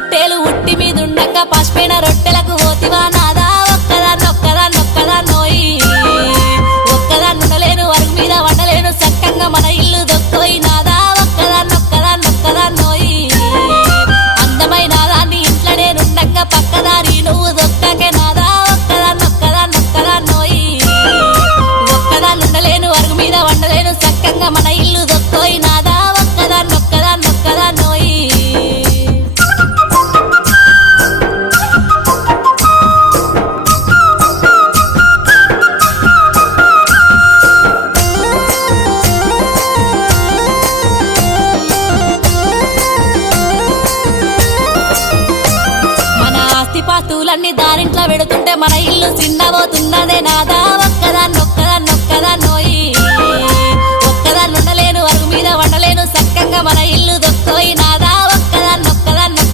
పొట్టేలు ఉట్టి మీదుండంగా పసిపోయిన రొట్టెలకు పోతివా నాదా ఒక్కదా నోయి ఒక్కదాన్నుండలేను వరుగు మీద వండలేను సక్కంగా మన ఇల్లు దొక్కోయి నాదా ఒక్కదా నోయి అందమైన దాన్ని ఇంట్లో నేనుండంగా పక్కదారి నువ్వు దొక్కకే నాదా ఒక్కదా నోయి ఒక్కదాన్నుండలేను వరుగు మీద వండలేను సక్కంగా మన ఇల్లు దొక్కోయి నాదా ఒక్కదా నోయి పాస్తులన్నీ దారింట్లో పెడుతుంటే మన ఇల్లు చిన్నబోతున్నదే నాదా